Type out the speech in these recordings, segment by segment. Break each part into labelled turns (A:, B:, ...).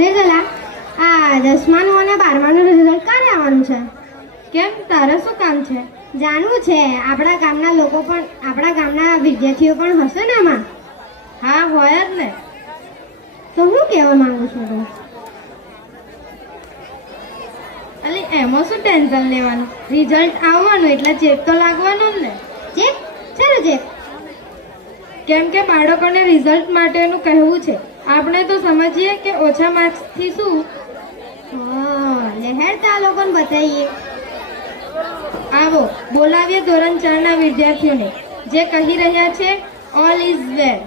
A: નિર્જલા આ દસમાનું અને બારમાનું રિઝલ્ટ ક્યારે આવવાનું છે?
B: કેમ? તારે શું કામ છે?
A: જાણવું છે. આપણા ગામના લોકો પણ આપણા ગામના વિદ્યાર્થીઓ પણ હશે ને આમાં?
B: હા હોય જ ને.
A: તો હું કહેવા માંગુ છું તું
B: અલી એમાં શું ટેન્શન લેવાનું? રિઝલ્ટ આવવાનું એટલે ચેક તો લાગવાનું ને.
A: ચેક? ચાલો ચેક.
B: કેમ કે બાળકોને રિઝલ્ટ માટેનું કહેવું છે. આપણે તો સમજીએ કે ઓછા માર્ક્સથી શું
A: હા લહેરતા આ લોકોને બતાવીએ
B: આવો બોલાવીએ ધોરણ ચારના વિદ્યાર્થીઓને જે કહી રહ્યા છે ઓલ ઇઝ વેલ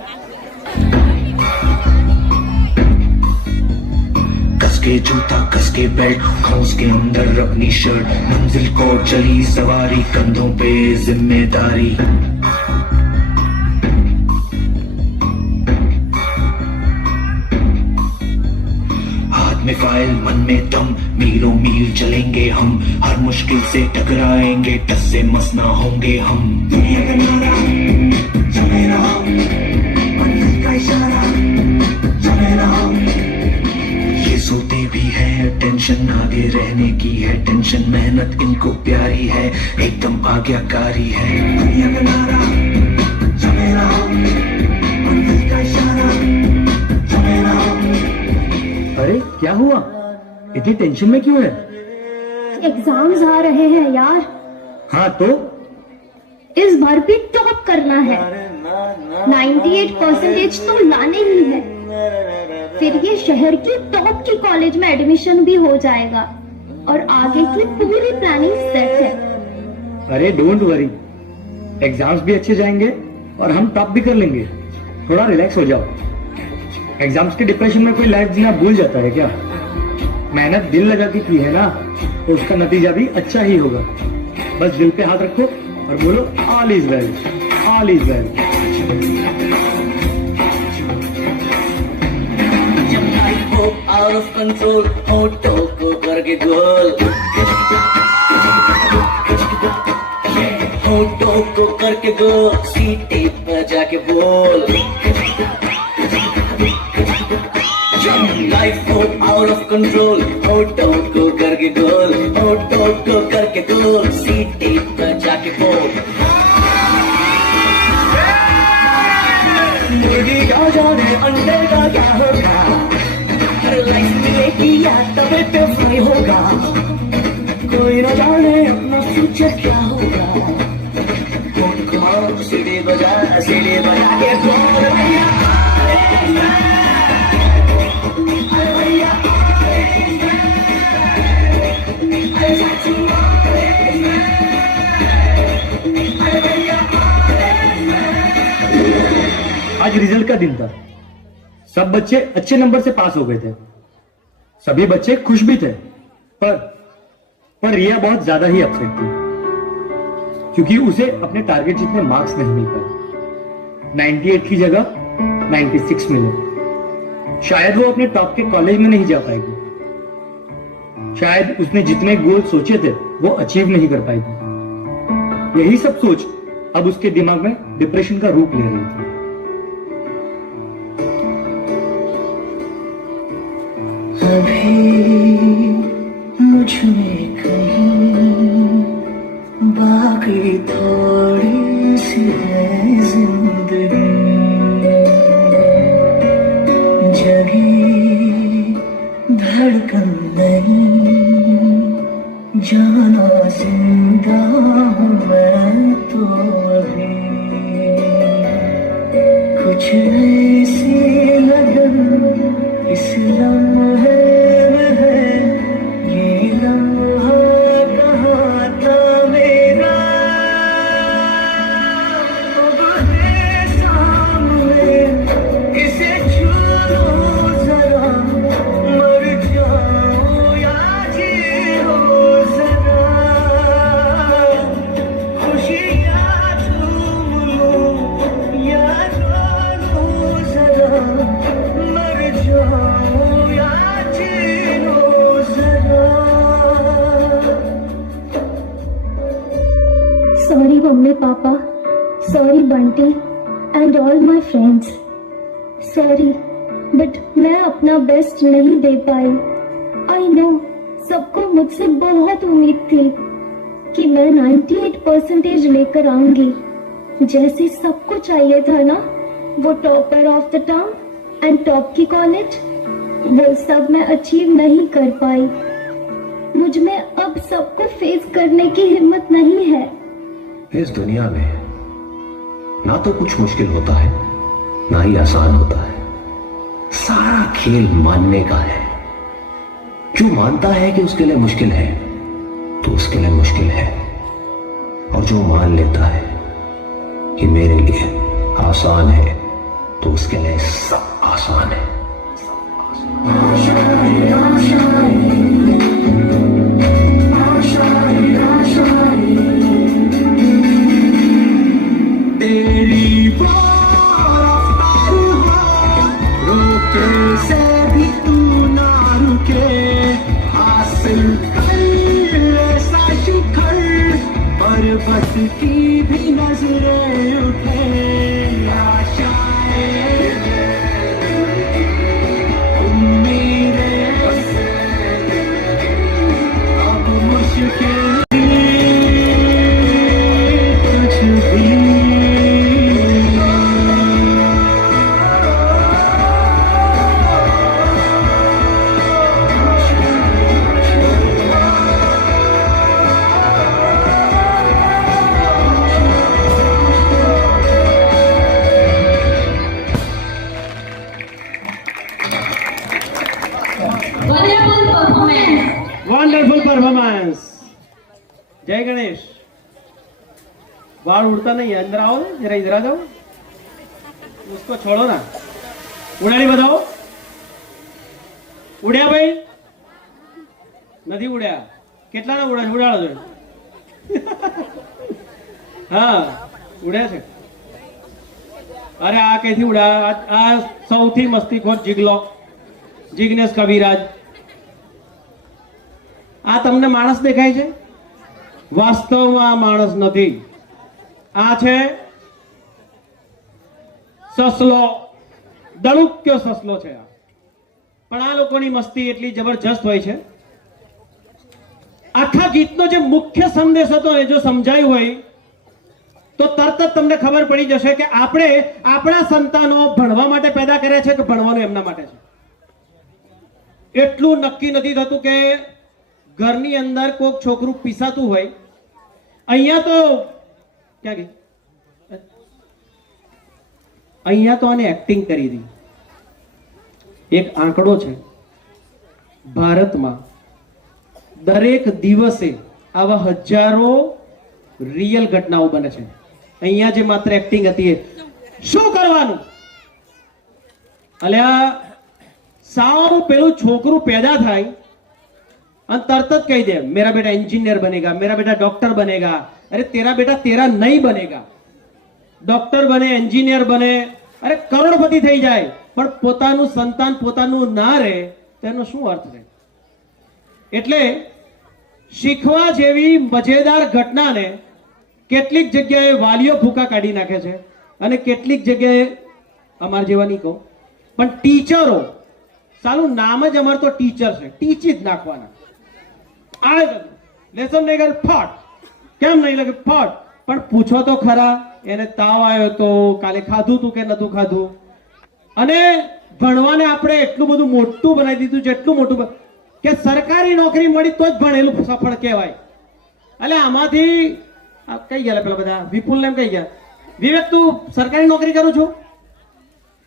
C: कस के जूता कस के बेल्ट हौस के अंदर अपनी शर्ट मंजिल को चली सवारी कंधों पे जिम्मेदारी में दम मीलों मील चलेंगे हम। हर मुश्किल से टकराएँगे टस से मस ना होंगे हम। है आगे रहने की है। टेंशन, मेहनत, इनको प्यारी है। एकदम आज्ञाकारी है।
D: अरे, क्या हुआ? इतनी टेंशन में क्यों है?
E: एग्ज़ाम्स आ रहे हैं यार।
D: हाँ तो?
E: इस बार भी टॉप करना है। 98 परसेंटेज तो लाने ही है। फिर ये शहर की टॉप की कॉलेज में एडमिशन भी हो जाएगा। और आगे की पूरी प्लानिंग सेट है।
D: अरे डोंट वरी एग्ज़ाम्स भी अच्छे जाएँगे और हम टॉप भी कर लेंगे। थोड़ा रिलैक्स हो जाओ। एग्ज़ाम्स के डिप्रेशन में कोई लाइफ जीना भूल जाता है क्या? मेहनत दिल लगा के की है ना तो उसका नतीजा भी अच्छा ही होगा। बस दिल पे हाथ रखो और बोलो
F: all is well all is well करके गोल। होटो को करके गोल, सीटे पर जाके बोल। कंट्रोल होटो को करके गोल होटो को करके गोल सीटे पर जाके बोल मुर्गी का जाने, अंडे का क्या होगा? हर लाइफ मिलेगी या तबे पे फ्राई होगा। कोई न जाने, अपना फ्यूचर क्या होगा?
D: आज रिज़ल्ट का दिन था। सब बच्चे अच्छे नंबर से पास हो गए थे। सभी बच्चे खुश भी थे, पर पर रिया बहुत ज़्यादा ही अपसेट थी, क्योंकि उसे अपने टारगेट जितने मार्क्स नहीं मिल पाए। 98 की जगह 96 मिले। शायद वो अपने टॉप के कॉलेज में नहीं जा पाएगी। शायद उसने जितने गोल सोचे थे, वो अचीव नहीं कर पाएगी यही सब सोच अब उसके दिमाग में डिप्रेशन का रूप ले रही थी।
F: अभी मुझमें कहीं बाकी थोड़ी जाना 未灭
E: sorry mummy, papa sorry Bunty and all my friends sorry but मैं अपना बेस्ट नहीं दे पाई. आई नो सबको मुझसे बहुत उम्मीद थी कि मैं 98 परसेंटेज लेकर आऊँगी. जैसे सबको चाहिए था ना, वो topper of the town and top की कॉलेज वो सब मैं अचीव नहीं कर पाई. मुझमें अब सबको फेस करने की हिम्मत नहीं है.
G: इस दुनिया में ना तो कुछ मुश्किल होता है, ना ही आसान होता है। सारा खेल मानने का है। जो मानता है कि उसके लिए मुश्किल है? तो उसके लिए मुश्किल है। और जो मान लेता है कि मेरे लिए आसान है तो उसके लिए सब आसान है।
H: today. बाल उड़ता नहीं है अंदर आओ जरा इधर आ जाओ उसको छोड़ो ना ઉડાડી બતાવો ઉડ્યા ભાઈ નથી ઉડ્યા કેટલાના ઉડે છે? ઉડાડો છો હા ઉડ્યા છે અરે આ કઈથી ઉડ્યા આ- આ સૌથી મસ્તીખોર જીગલો જિગ્નેશ કવિરાજ આ તમને માણસ દેખાય છે વાસ્તવમાં આ માણસ નથી આ છે સસલો દળુક્યો સસલો છે આ. પણ આ લોકોની મસ્તી એટલી જબરજસ્ત હોય છે. આખા ગીતનો જે મુખ્ય સંદેશ હતો એ જો સમજાયું હોય, તો તરત જ તમને ખબર પડી જશે કે આપણે આપણા સંતાનો ભણવા માટે પેદા કર્યા છે કે ભણવાનું એમના માટે છે. એટલું નક્કી નથી થતું કે ઘરની અંદર કોઈક છોકરું પીસાતું હોય. અહીંયા તો ક્યાં ગઈ? અહીંયા તો આને એક્ટિંગ કરી હતી એક આંકડો છે. ભારતમાં દરેક દિવસે આવા હજારો રિયલ ઘટનાઓ બને છે. અહીંયા જે માત્ર એક્ટિંગ હતી એ. શું કરવાનું? અલ્યા, સાવ પેલું છોકરું પેદા થાય અને તરત જ કહી દે, મેરા બેટા એન્જિનિયર બનેગા, મેરા બેટા ડોક્ટર બનેગા. અરે, તેરા બેટા તેરા નહીં બનેગા. ડોક્ટર બને એન્જિનિયર બને, અરે, કરોડપતિ થઈ જાય, પણ પોતાનું સંતાન પોતાનું ના રહે તેનો શું અર્થ રહે એટલે શીખવા જેવી મજેદાર ઘટનાને કેટલીક જગ્યાએ વાલીઓ ભૂકા કાઢી નાખે છે અને કેટલીક જગ્યાએ અમાર જેવાની કહો. પણ ટીચરો સારું નામ જ અમાર તો ટીચર છે, ટીચી જ નાખવાના. આ લેસન નહીં કરે, ફટ. કેમ નહીં લાગે, ફટ? પણ પૂછો તો ખરા, એને તાવ આવ્યો તો, કાલે ખાધું તું કે નતું ખાધું? અને ભણવાને આપણે એટલું બધું મોટું બનાવી દીધું છે એટલું મોટું કે સરકારી નોકરી મળી તો જ ભણેલું સફળ કહેવાય. એટલે આમાંથી કઈ ગયા પેલા બધા? વિપુલ ને એમ કઈ ગયા? વિવેક, તું સરકારી નોકરી કરું છું?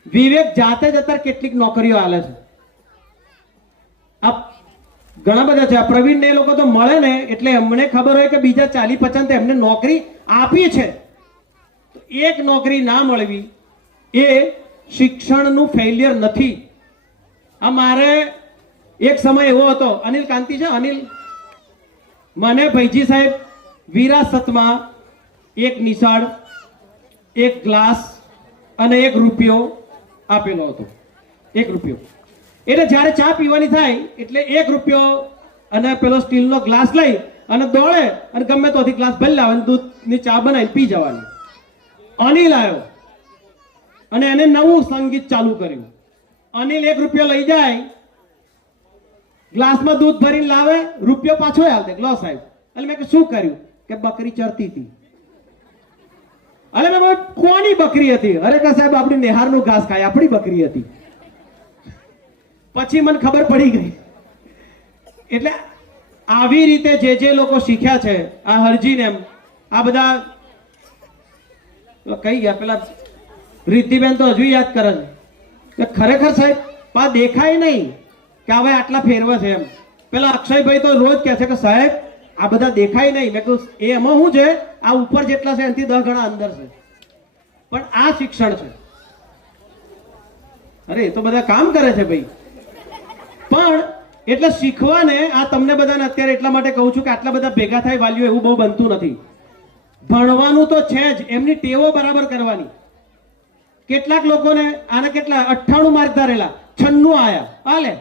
H: વિવેક જાતે જ અત્યારે કેટલીક નોકરીઓ આલે છે. ઘણા બધા છે. આ પ્રવીણને એ લોકો તો મળે ને એટલે એમને ખબર હોય કે બીજા ચાલી પચાસ એમને નોકરી આપી છે. એક નોકરી ના મળવી એ શિક્ષણનું ફેલિયર નથી. આ મારે એક સમય એવો હતો. અનિલ કાંતિ છે, અનિલ? મને ભૈજી સાહેબ વિરાસતમાં એક નિશાળ, એક ગ્લાસ અને એક રૂપિયો આપેલો હતો. એક રૂપિયો. એટલે જ્યારે ચા પીવાની થાય, એટલે એક રૂપિયો અને પેલો સ્ટીલનો ગ્લાસ લઈ અને દોડે અને ગમે તોથી ગ્લાસ ભરી લાવે દૂધની ચા બનાવી પી જવાની. અનિલ આવ્યો અને એને નવું સંગીત ચાલુ કર્યું. અનિલ એક રૂપિયો લઈ જાય, ગ્લાસમાં દૂધ ભરીને લાવે, રૂપિયો પાછો આલ ગ્લો સાહેબ. એટલે મેં શું કર્યું? કે બકરી ચરતી હતી. અરે મેં કોની બકરી હતી? અરે સાહેબ, આપણી નિહારનું ઘાસ ખાય, આપણી બકરી હતી. પછી મને ખબર પડી ગઈ. એટલે આવી રીતે જે જે લોકો શીખ્યા છે, આ હરજીને એમ, આ બધા કઈ ગયા, પેલા રિદ્ધિબેન તો હજુ યાદ કરે છે. ખરેખર સાહેબ, પા દેખાય નહીં કે હવે આટલા ફેરવે છે એમ. પેલા અક્ષયભાઈ તો રોજ કહે છે કે સાહેબ, આ બધા દેખાય નહીં. મેં કહ્યું એ એમાં શું છે? આ ઉપર જેટલા છે, એનાથી દસ ગણા અંદર છે. પણ આ શિક્ષણ છે. અરે, એ તો બધા કામ કરે છે ભાઈ. પણ એટલે શીખવાને, આ તમને બધાને અત્યારે એટલા માટે કહું છું કે આટલા બધા ભેગા થાય, વાલીઓ એવું બહુ બનતું નથી. ભણવાનું તો છે જ, એમની ટેવો બરાબર કરવાની. કેટલાક લોકોને આને કેટલા, અઠ્ઠાણું માર્ક ધારેલા, છન્નું આયા. હાલે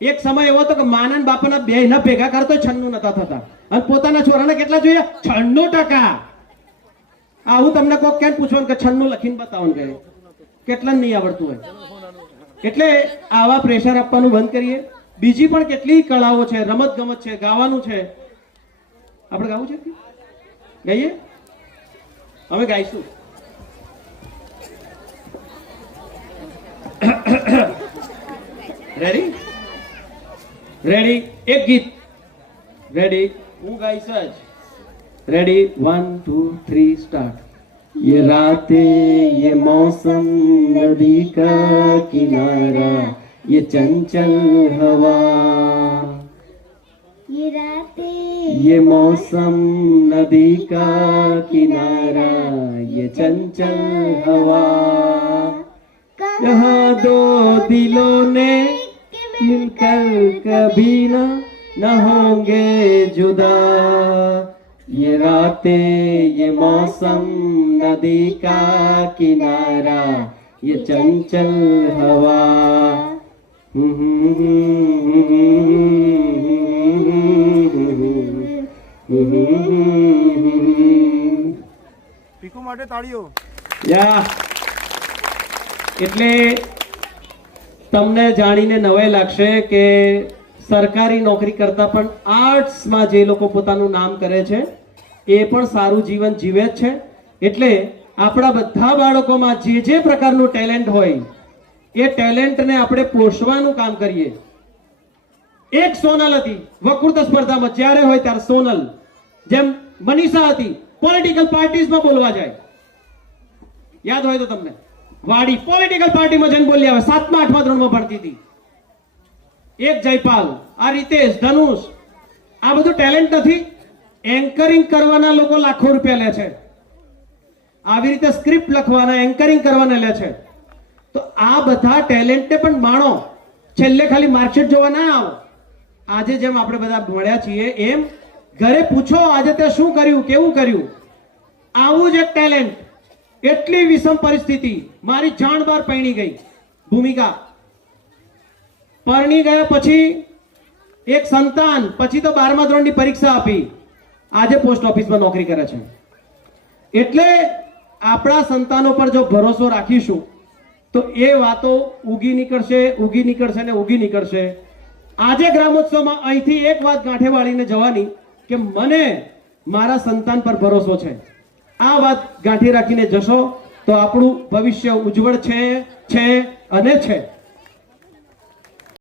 H: એક સમય એવો હતો કે માના બાપાના બે ના ભેગા કરતો છન્નું નતા થતા. અને પોતાના છોરાને કેટલા જોઈએ છન્નું ટકા. આવું તમને કોક કેમ પૂછવાનું કે છન્નું લખીને બતાવો કે કેટલા નહીં આવડતું હોય? એટલે આવા પ્રેશર આપવાનું બંધ કરીએ. બીજી પણ કેટલી કળાઓ છે રમત ગમત છે, ગાવાનું છે. આપણે ગાવું છે ગાઈએ? અમે ગાઈશું. રેડી રેડી એક ગીત. રેડી હું ગાઈશ જ. Ready one two three start ये रातें ये मौसम नदी का किनारा ये चंचल हवा।
A: ये रातें
H: ये मौसम नदी का किनारा ये चंचल हवा। यहाँ दो दिलों ने मिलकर कभी न न होंगे जुदा। ये रातें ये मौसम नदी का किनारा ये चंचल हवा
I: પીકુ માટે તાળીઓ
H: યા એટલે તમને જાણીને નવાઈ લાગશે કે સરકારી નોકરી કરતા પણ આર્ટ્સમાં જે લોકો પોતાનું નામ કરે છે એ પણ સારું જીવન જીવે જ છે એટલે આપણા બધા બાળકોમાં જે જે પ્રકારનું ટેલેન્ટ હોય, એ ટેલેન્ટને આપણે પોષવાનું કામ કરીએ. એક સોનલ હતી વકૃત સ્પર્ધામાં, જ્યારે હોય ત્યારે સોનલ. જેમ મનીષા હતી પોલિટિકલ પાર્ટીઝમાં બોલવા જાય. યાદ હોય તો તમને. વાડી પોલિટિકલ પાર્ટીમાં જઈને બોલી આવે, સાતમા, આઠમા ધોરણમાં ભણતી હતી. એક જયપાલ, આ રીતેશ, ધનુષ, આ બધું ટેલેન્ટ નથી. એન્કરિંગ કરવાના લોકો લાખો રૂપિયા લે છે. આવી રીતે સ્ક્રિપ્ટ લખવાના એન્કરિંગ કરવાના લે છે. તો આ બધા ટેલેન્ટને પણ માણો, છેલ્લે ખાલી માર્કશીટ જોવા ના આવો. આજે જેમ આપણે બધા ભણ્યા છીએ એમ, ઘરે પૂછો આજે તે શું કર્યું, કેવું કર્યું? આવું જ એક ટેલેન્ટ એટલી વિષમ પરિસ્થિતિ. મારી જાણ બાર પૈણી ગઈ. ભૂમિકા. પરણી ગયા પછી એક સંતાન, પછી તો બારમા ધોરણની પરીક્ષા આપી. આજે પોસ્ટ ઓફિસમાં નોકરી કરે છે. એટલે આપણા સંતાનો પર જો ભરોસો રાખીશું, તો એ વાતો ઉગી નીકળશે ઉગી નીકળશે ને ઉગી નીકળશે. આજે ગ્રામોત્સવમાં અહીંથી એક વાત ગાંઠે વાળીને જવાની કે મને મારા સંતાન પર ભરોસો છે. આ વાત ગાંઠી રાખીને જશો તો આપણું ભવિષ્ય ઉજ્જવળ છે છે અને છે.